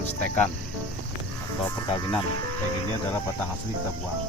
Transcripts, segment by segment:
Stekan atau perkawinan. Yang ini adalah batang asli kita buang.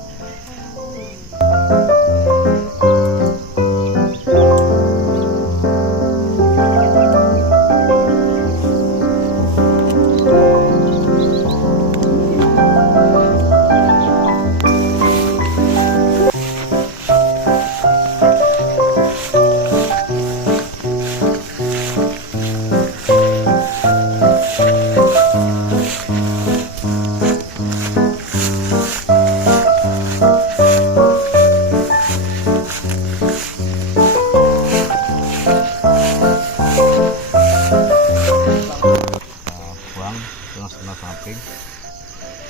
Setengah samping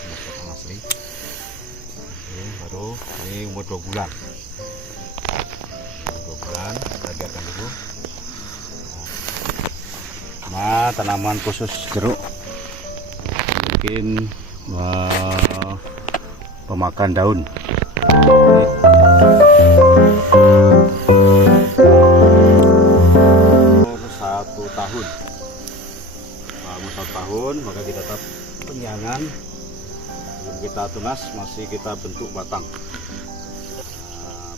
batang asli. Ini baru ini umur 2 bulan. 2 bulan kita biarkan dulu. Nah, tanaman khusus jeruk mungkin pemakan daun. Satu tahun. 1 tahun maka kita tetap penyangan, belum kita tunas, masih kita bentuk batang.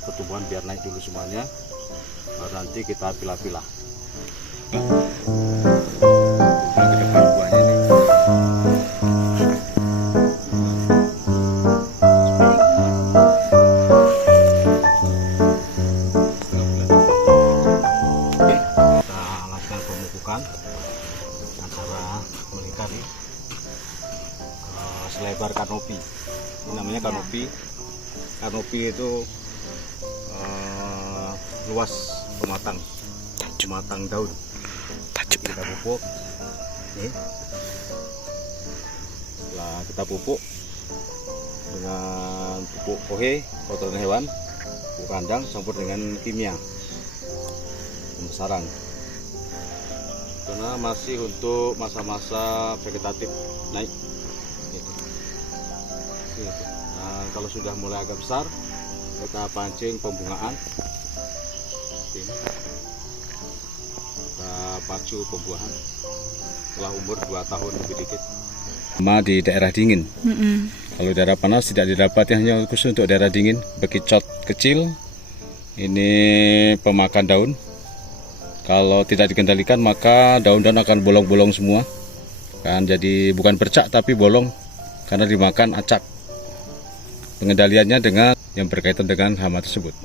Pertumbuhan biar naik dulu semuanya, baru nanti kita pilah-pilah. Ke depan buahnya nih. Kita alaskan pemupukan antara melingkari selebar kanopi. Ini namanya kanopi. Kanopi itu luas pematang daun. Kita pupuk. Ini. Setelah kita pupuk dengan pupuk kohe, kotoran hewan, pupuk kandang, campur dengan kimia pembesaran. Karena masih untuk masa-masa vegetatif naik. Nah, kalau sudah mulai agak besar, kita pancing pembungaan. Kita pacu pembuahan setelah umur 2 tahun lebih dikit. Sama di daerah dingin. Kalau daerah panas tidak didapati, hanya khusus untuk daerah dingin. Bekicot kecil, ini pemakan daun. Kalau tidak dikendalikan maka daun-daun akan bolong-bolong semua. Kan jadi bukan bercak tapi bolong karena dimakan acak. Pengendaliannya dengan yang berkaitan dengan hama tersebut.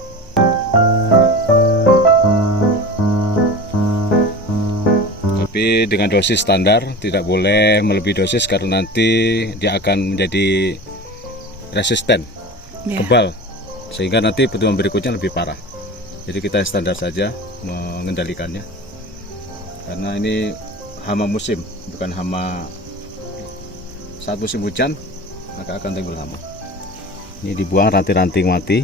Tapi dengan dosis standar, tidak boleh melebihi dosis karena nanti dia akan menjadi resisten, kebal, sehingga nanti pertumbuhan berikutnya lebih parah. Jadi kita standar saja mengendalikannya, karena ini hama musim, bukan hama saat musim hujan, maka akan timbul hama. Ini dibuang ranting-ranting mati.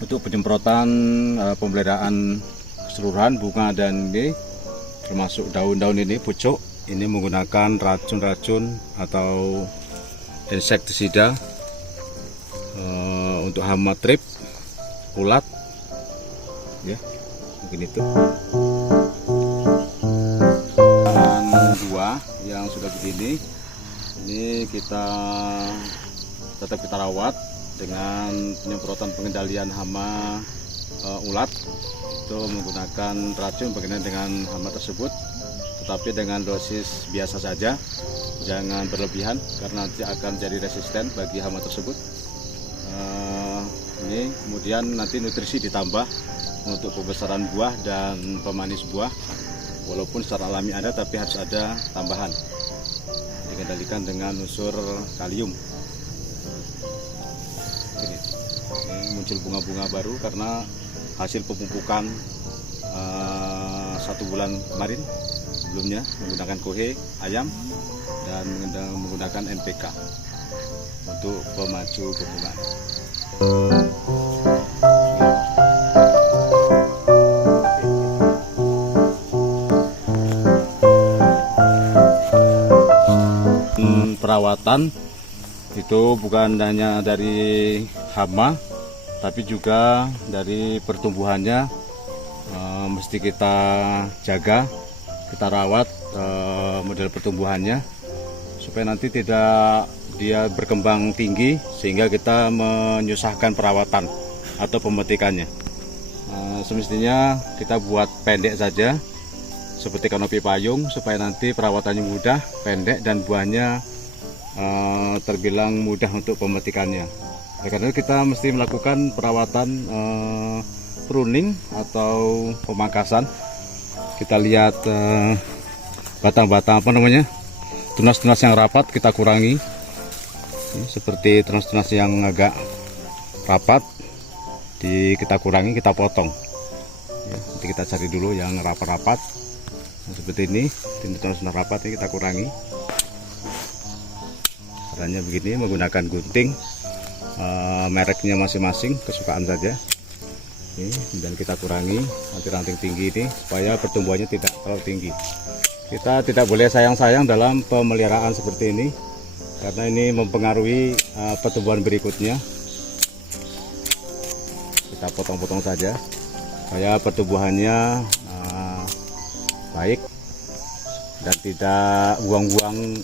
Untuk penyemprotan pemeliharaan keseluruhan bunga dan ini termasuk daun-daun ini, pucuk, ini menggunakan racun-racun atau insektisida untuk hama trip, ulat, ya mungkin itu. Buah yang sudah begini, ini tetap kita rawat dengan penyemprotan pengendalian hama ulat. Itu menggunakan racun berkenaan dengan hama tersebut, tetapi dengan dosis biasa saja, jangan berlebihan karena nanti akan jadi resisten bagi hama tersebut. Ini kemudian nanti nutrisi ditambah untuk pembesaran buah dan pemanis buah. Walaupun secara alami ada, tapi harus ada tambahan, dikendalikan dengan unsur kalium. Ini muncul bunga-bunga baru karena hasil pemupukan 1 bulan kemarin sebelumnya menggunakan kohe ayam dan menggunakan NPK untuk pemacu pembungaan. Perawatan itu bukan hanya dari hama, tapi juga dari pertumbuhannya mesti kita jaga, kita rawat model pertumbuhannya supaya nanti tidak dia berkembang tinggi sehingga kita menyusahkan perawatan atau pemetikannya. Semestinya kita buat pendek saja seperti kanopi payung supaya nanti perawatannya mudah, pendek, dan buahnya terbilang mudah untuk pemetikannya. Karena kita mesti melakukan perawatan pruning atau pemangkasan. Kita lihat batang-batang tunas-tunas yang rapat kita kurangi. Ini seperti tunas-tunas yang agak rapat kita kurangi, kita potong. Nanti kita cari dulu yang rapat-rapat. Seperti ini, tunas-tunas rapat ini kita kurangi. Caranya begini, menggunakan gunting, mereknya masing-masing, kesukaan saja. Ini, dan kita kurangi ranting-ranting tinggi ini supaya pertumbuhannya tidak terlalu tinggi. Kita tidak boleh sayang-sayang dalam pemeliharaan seperti ini karena ini mempengaruhi pertumbuhan berikutnya. Kita potong-potong saja supaya pertumbuhannya baik dan tidak buang-buang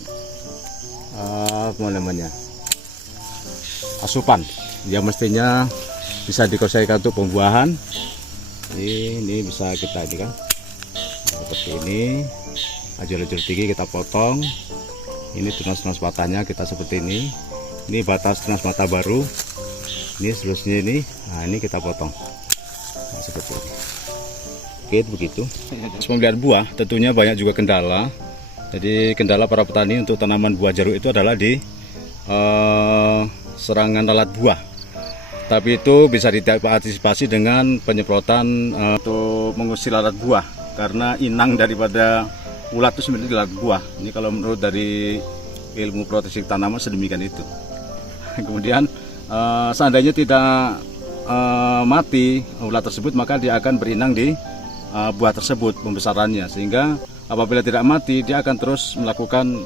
asupan yang mestinya bisa dikonsumsikan untuk pembuahan. Ini bisa kita ini kan seperti ini, ajur-ajur tinggi kita potong. Ini tunas-tunas matanya kita seperti ini. Ini batas tunas mata baru, ini seterusnya ini. Nah, ini kita potong seperti ini. Oke, begitu. Pemeliharaan buah tentunya banyak juga kendala. Jadi kendala para petani untuk tanaman buah jeruk itu adalah di serangan lalat buah. Tapi itu bisa diantisipasi dengan penyemprotan untuk mengusir lalat buah. Karena inang daripada ulat itu sebenarnya lalat buah. Ini kalau menurut dari ilmu proteksi tanaman sedemikian itu. Kemudian seandainya tidak mati ulat tersebut, maka dia akan berinang di buah tersebut pembesarannya, sehingga apabila tidak mati dia akan terus melakukan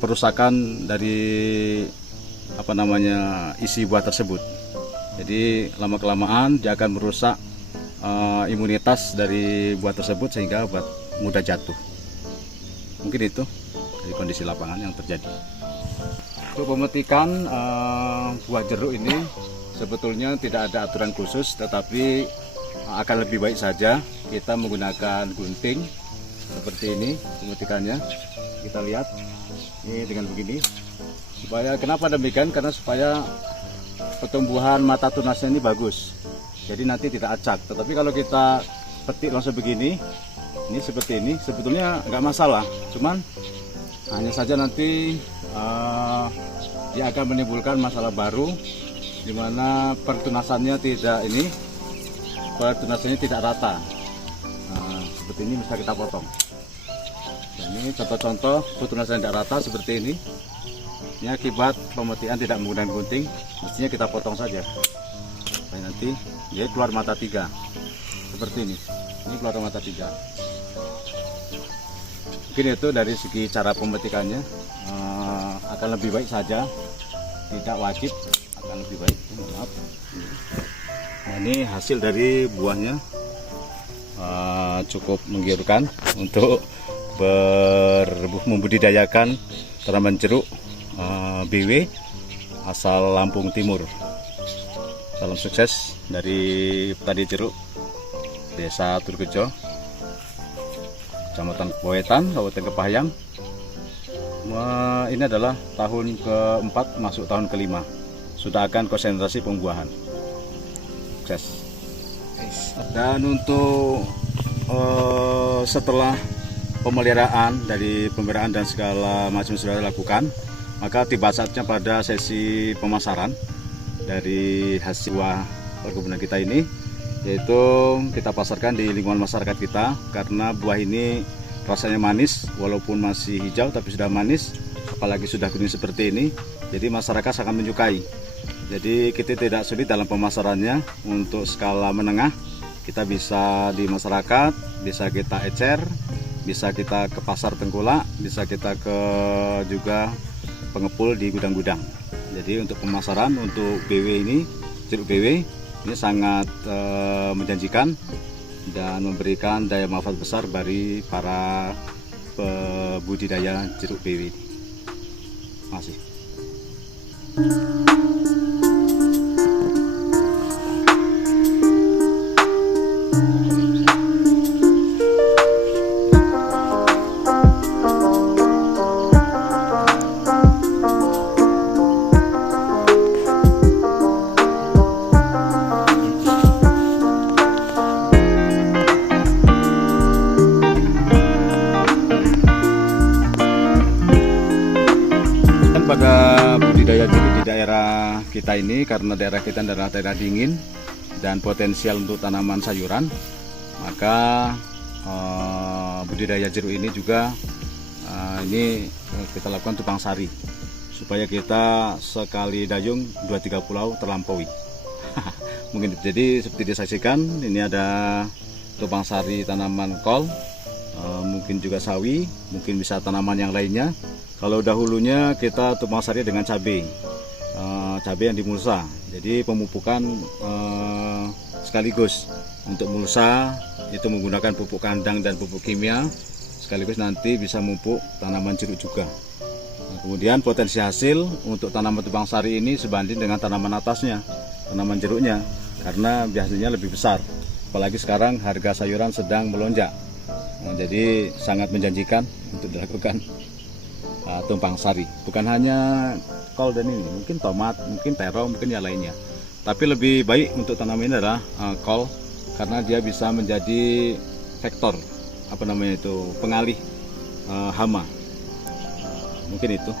perusakan dari isi buah tersebut. Jadi lama-kelamaan dia akan merusak imunitas dari buah tersebut sehingga buah mudah jatuh. Mungkin itu dari kondisi lapangan yang terjadi. Untuk pemetikan buah jeruk ini sebetulnya tidak ada aturan khusus, tetapi akan lebih baik saja kita menggunakan gunting seperti ini pemetikannya. Kita lihat ini dengan begini. Kenapa demikian? Karena supaya pertumbuhan mata tunasnya ini bagus. Jadi nanti tidak acak. Tetapi kalau kita petik langsung begini, ini seperti ini, sebetulnya nggak masalah. Cuman hanya saja nanti dia akan menimbulkan masalah baru, di mana pertunasannya tidak rata. Nah, seperti ini bisa kita potong. Dan ini contoh-contoh pertunasan tidak rata seperti ini. Ini akibat pemetikan tidak menggunakan gunting, mestinya kita potong saja. Supaya nanti dia keluar mata 3. Seperti ini. Ini keluar mata 3. Mungkin itu dari segi cara pemetikannya akan lebih baik saja. Tidak wajib, akan lebih baik. Maaf. Nah, ini hasil dari buahnya cukup menggiurkan untuk membudidayakan tanaman jeruk BW asal Lampung Timur. Salam sukses dari petani jeruk Desa Turgejo, Kecamatan Kepoetan, Kabupaten Kepahayang. Ini adalah tahun keempat masuk tahun kelima. Sudah akan konsentrasi pembuahan. Sukses. Dan untuk setelah pemeliharaan dan segala macam sudah dilakukan, maka tiba saatnya pada sesi pemasaran dari hasil buah perkebunan kita ini, yaitu kita pasarkan di lingkungan masyarakat kita. Karena buah ini rasanya manis, walaupun masih hijau tapi sudah manis, apalagi sudah kuning seperti ini, jadi masyarakat sangat menyukai. Jadi kita tidak sulit dalam pemasarannya. Untuk skala menengah kita bisa di masyarakat, bisa kita ecer, bisa kita ke pasar tengkulak, bisa kita ke juga pengepul di gudang-gudang. Jadi untuk pemasaran untuk BW ini, jeruk BW ini sangat menjanjikan dan memberikan daya manfaat besar bagi para pembudidaya jeruk BW ini. Masih. Pada budidaya jeruk di daerah kita ini, karena daerah kita adalah daerah dingin dan potensial untuk tanaman sayuran, maka budidaya jeruk ini juga ini kita lakukan tupang sari, supaya kita sekali dayung 2-3 pulau terlampaui. Mungkin jadi seperti disaksikan, ini ada tupang sari tanaman kol, mungkin juga sawi, mungkin bisa tanaman yang lainnya. Kalau dahulunya kita tupang sari dengan cabai yang dimulsa, jadi pemupukan sekaligus. Untuk mulsa itu menggunakan pupuk kandang dan pupuk kimia, sekaligus nanti bisa memupuk tanaman jeruk juga. Nah, kemudian potensi hasil untuk tanaman tupang sari ini sebanding dengan tanaman atasnya, tanaman jeruknya, karena biasanya lebih besar. Apalagi sekarang harga sayuran sedang melonjak, nah, jadi sangat menjanjikan untuk dilakukan tumpang sari. Bukan hanya kol dan ini, mungkin tomat, mungkin terong, mungkin yang lainnya. Tapi lebih baik untuk tanaman ini adalah kol, karena dia bisa menjadi vektor pengalih hama. Mungkin itu.